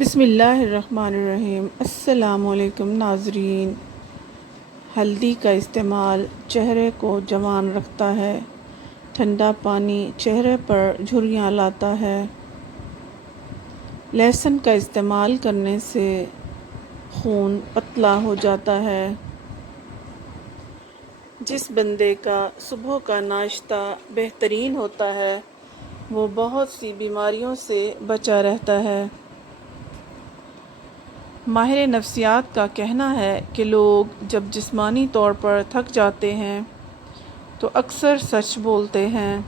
بسم اللہ الرحمن الرحیم۔ السلام علیکم ناظرین۔ ہلدی کا استعمال چہرے کو جوان رکھتا ہے۔ ٹھنڈا پانی چہرے پر جھریاں لاتا ہے۔ لہسن کا استعمال کرنے سے خون پتلا ہو جاتا ہے۔ جس بندے کا صبح کا ناشتہ بہترین ہوتا ہے وہ بہت سی بیماریوں سے بچا رہتا ہے۔ ماہر نفسیات کا کہنا ہے کہ لوگ جب جسمانی طور پر تھک جاتے ہیں تو اکثر سچ بولتے ہیں۔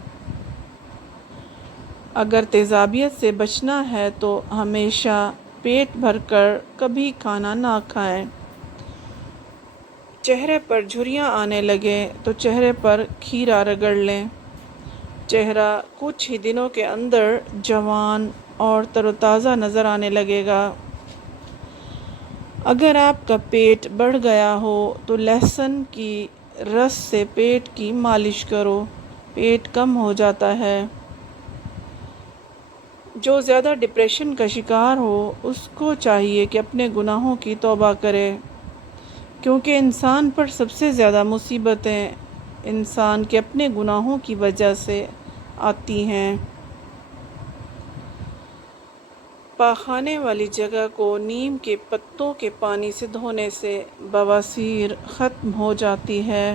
اگر تیزابیت سے بچنا ہے تو ہمیشہ پیٹ بھر کر کبھی کھانا نہ کھائیں۔ چہرے پر جھریاں آنے لگیں تو چہرے پر کھیرا رگڑ لیں۔ چہرہ کچھ ہی دنوں کے اندر جوان اور تر و تازہ نظر آنے لگے گا۔ اگر آپ کا پیٹ بڑھ گیا ہو تو لہسن کی رس سے پیٹ کی مالش کرو، پیٹ کم ہو جاتا ہے۔ جو زیادہ ڈپریشن کا شکار ہو اس کو چاہیے کہ اپنے گناہوں کی توبہ کرے، کیونکہ انسان پر سب سے زیادہ مصیبتیں انسان کے اپنے گناہوں کی وجہ سے آتی ہیں۔ پاخانے والی جگہ کو نیم کے پتوں کے پانی سے دھونے سے بواسیر ختم ہو جاتی ہے۔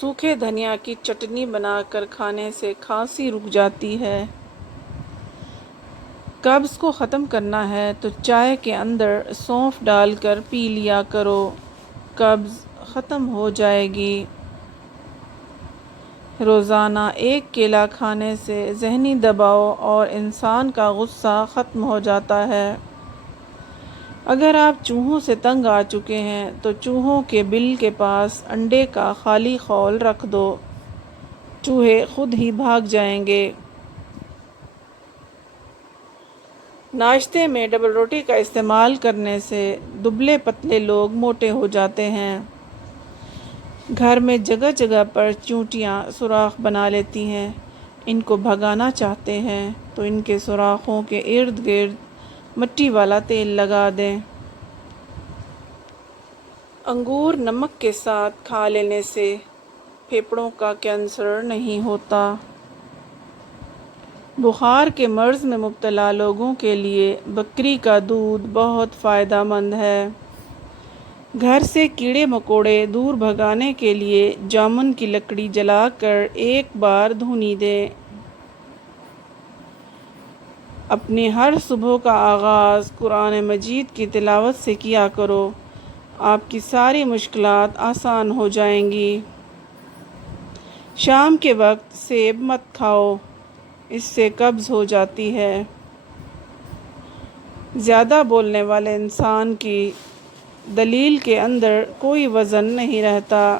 سوکھے دھنیا کی چٹنی بنا کر کھانے سے کھانسی رک جاتی ہے۔ قبض کو ختم کرنا ہے تو چائے کے اندر سونف ڈال کر پی لیا کرو، قبض ختم ہو جائے گی۔ روزانہ ایک کیلا کھانے سے ذہنی دباؤ اور انسان کا غصہ ختم ہو جاتا ہے۔ اگر آپ چوہوں سے تنگ آ چکے ہیں تو چوہوں کے بل کے پاس انڈے کا خالی خول رکھ دو، چوہے خود ہی بھاگ جائیں گے۔ ناشتے میں ڈبل روٹی کا استعمال کرنے سے دبلے پتلے لوگ موٹے ہو جاتے ہیں۔ گھر میں جگہ جگہ پر چیونٹیاں سوراخ بنا لیتی ہیں، ان کو بھگانا چاہتے ہیں تو ان کے سوراخوں کے ارد گرد مٹی والا تیل لگا دیں۔ انگور نمک کے ساتھ کھا لینے سے پھیپھڑوں کا کینسر نہیں ہوتا۔ بخار کے مرض میں مبتلا لوگوں کے لیے بکری کا دودھ بہت فائدہ مند ہے۔ گھر سے کیڑے مکوڑے دور بھگانے کے لیے جامن کی لکڑی جلا کر ایک بار دھنی دیں۔ اپنی ہر صبح کا آغاز قرآن مجید کی تلاوت سے کیا کرو، آپ کی ساری مشکلات آسان ہو جائیں گی۔ شام کے وقت سیب مت کھاؤ، اس سے قبض ہو جاتی ہے۔ زیادہ بولنے والے انسان کی دلیل کے اندر کوئی وزن نہیں رہتا،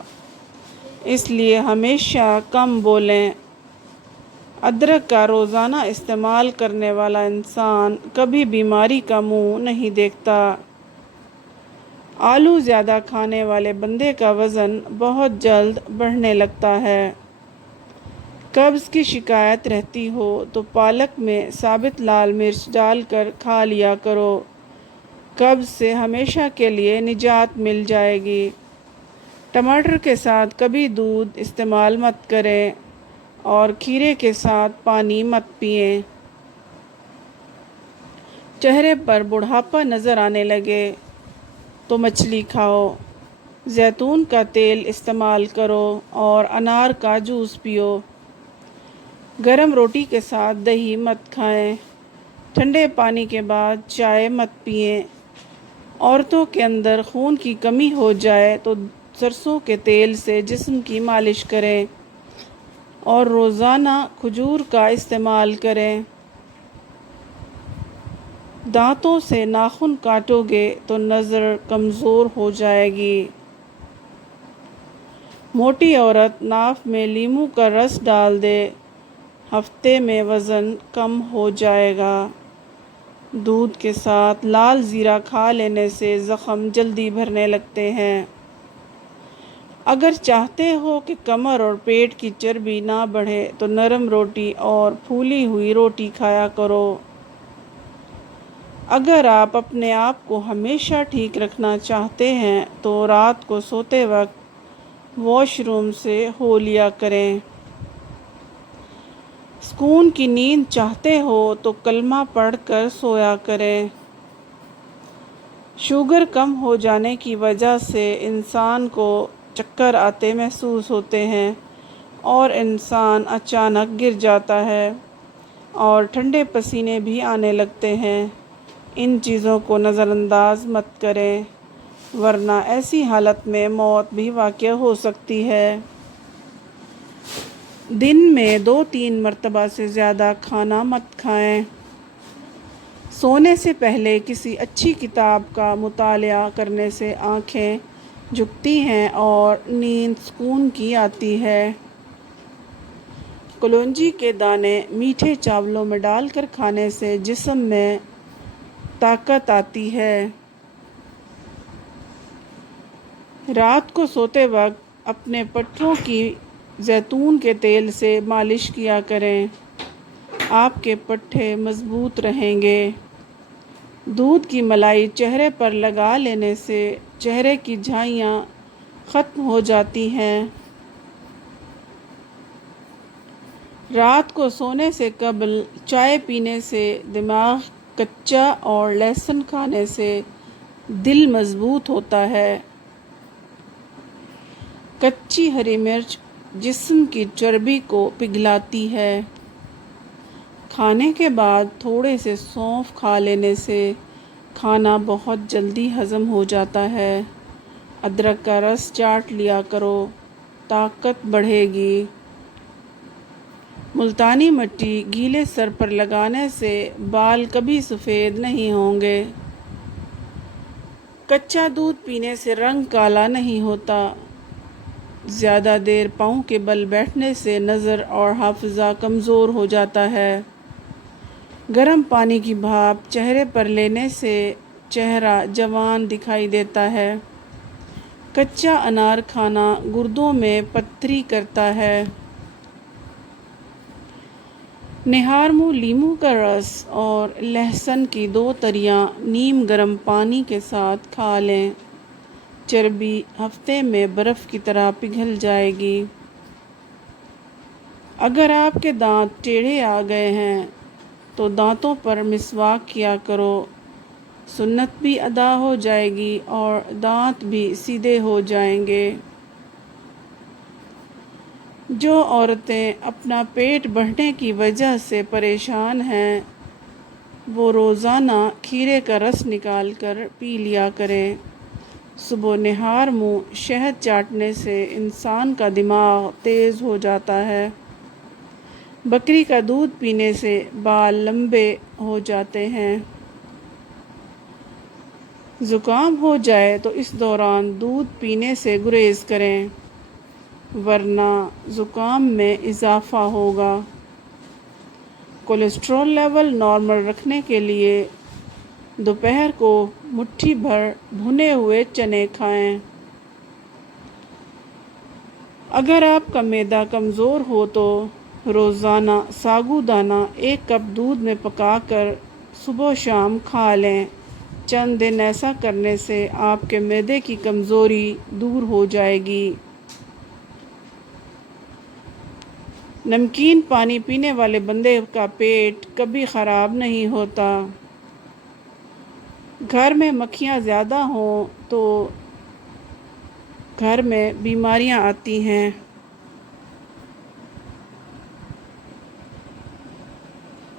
اس لیے ہمیشہ کم بولیں۔ ادرک کا روزانہ استعمال کرنے والا انسان کبھی بیماری کا منہ نہیں دیکھتا۔ آلو زیادہ کھانے والے بندے کا وزن بہت جلد بڑھنے لگتا ہے۔ قبض کی شکایت رہتی ہو تو پالک میں ثابت لال مرچ ڈال کر کھا لیا کرو، قبض سے ہمیشہ کے لیے نجات مل جائے گی۔ ٹماٹر کے ساتھ کبھی دودھ استعمال مت کریں اور کھیرے کے ساتھ پانی مت پئیں۔ چہرے پر بڑھاپا نظر آنے لگے تو مچھلی کھاؤ، زیتون کا تیل استعمال کرو اور انار کا جوس پیو۔ گرم روٹی کے ساتھ دہی مت کھائیں۔ ٹھنڈے پانی کے بعد چائے مت پئیں۔ عورتوں کے اندر خون کی کمی ہو جائے تو سرسوں کے تیل سے جسم کی مالش کریں اور روزانہ کھجور کا استعمال کریں۔ دانتوں سے ناخن کاٹو گے تو نظر کمزور ہو جائے گی۔ موٹی عورت ناف میں لیموں کا رس ڈال دے، ہفتے میں وزن کم ہو جائے گا۔ دودھ کے ساتھ لال زیرہ کھا لینے سے زخم جلدی بھرنے لگتے ہیں۔ اگر چاہتے ہو کہ کمر اور پیٹ کی چربی نہ بڑھے تو نرم روٹی اور پھولی ہوئی روٹی کھایا کرو۔ اگر آپ اپنے آپ کو ہمیشہ ٹھیک رکھنا چاہتے ہیں تو رات کو سوتے وقت واش روم سے ہو لیا کریں۔ سکون کی نیند چاہتے ہو تو کلمہ پڑھ کر سویا کریں۔ شوگر کم ہو جانے کی وجہ سے انسان کو چکر آتے محسوس ہوتے ہیں اور انسان اچانک گر جاتا ہے اور ٹھنڈے پسینے بھی آنے لگتے ہیں۔ ان چیزوں کو نظر انداز مت کریں ورنہ ایسی حالت میں موت بھی واقع ہو سکتی ہے۔ دن میں 2-3 مرتبہ سے زیادہ کھانا مت کھائیں۔ سونے سے پہلے کسی اچھی کتاب کا مطالعہ کرنے سے آنکھیں جھکتی ہیں اور نیند سکون کی آتی ہے۔ کلونجی کے دانے میٹھے چاولوں میں ڈال کر کھانے سے جسم میں طاقت آتی ہے۔ رات کو سوتے وقت اپنے پٹھوں کی زیتون کے تیل سے مالش کیا کریں۔ آپ کے پٹھے مضبوط رہیں گے۔ دودھ کی ملائی چہرے پر لگا لینے سے چہرے کی جھائیاں ختم ہو جاتی ہیں۔ رات کو سونے سے قبل چائے پینے سے دماغ کچا اور لہسن کھانے سے دل مضبوط ہوتا ہے۔ کچی ہری مرچ جسم کی چربی کو پگھلاتی ہے۔ کھانے کے بعد تھوڑے سے سونف کھا لینے سے کھانا بہت جلدی ہضم ہو جاتا ہے۔ ادرک کا رس چاٹ لیا کرو، طاقت بڑھے گی۔ ملتانی مٹی گیلے سر پر لگانے سے بال کبھی سفید نہیں ہوں گے۔ کچا دودھ پینے سے رنگ کالا نہیں ہوتا۔ زیادہ دیر پاؤں کے بل بیٹھنے سے نظر اور حافظہ کمزور ہو جاتا ہے۔ گرم پانی کی بھاپ چہرے پر لینے سے چہرہ جوان دکھائی دیتا ہے۔ کچا انار کھانا گردوں میں پتھری کرتا ہے۔ نہار منہ لیموں کا رس اور لہسن کی 2 تریاں نیم گرم پانی کے ساتھ کھا لیں۔ چربی ہفتے میں برف کی طرح پگھل جائے گی۔ اگر آپ کے دانت ٹیڑھے آ گئے ہیں تو دانتوں پر مسواک کیا کرو۔ سنت بھی ادا ہو جائے گی اور دانت بھی سیدھے ہو جائیں گے۔ جو عورتیں اپنا پیٹ بڑھنے کی وجہ سے پریشان ہیں وہ روزانہ کھیرے کا رس نکال کر پی لیا کریں۔ صبح نہار منہ شہد چاٹنے سے انسان کا دماغ تیز ہو جاتا ہے۔ بکری کا دودھ پینے سے بال لمبے ہو جاتے ہیں۔ زکام ہو جائے تو اس دوران دودھ پینے سے گریز کریں ورنہ زکام میں اضافہ ہوگا۔ کولیسٹرول لیول نارمل رکھنے کے لیے دوپہر کو مٹھی بھر بھنے ہوئے چنے کھائیں۔ اگر آپ کا معدہ کمزور ہو تو روزانہ ساگو دانہ 1 کپ دودھ میں پکا کر صبح و شام کھا لیں۔ چند دن ایسا کرنے سے آپ کے معدے کی کمزوری دور ہو جائے گی۔ نمکین پانی پینے والے بندے کا پیٹ کبھی خراب نہیں ہوتا۔ گھر میں مکھیاں زیادہ ہوں تو گھر میں بیماریاں آتی ہیں۔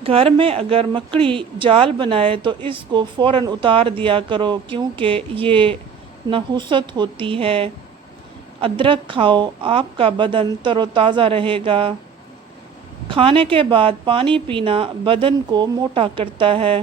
گھر میں اگر مکڑی جال بنائے تو اس کو فوراً اتار دیا کرو کیونکہ یہ نحوست ہوتی ہے۔ ادرک کھاؤ، آپ کا بدن تر و تازہ رہے گا۔ کھانے کے بعد پانی پینا بدن کو موٹا کرتا ہے۔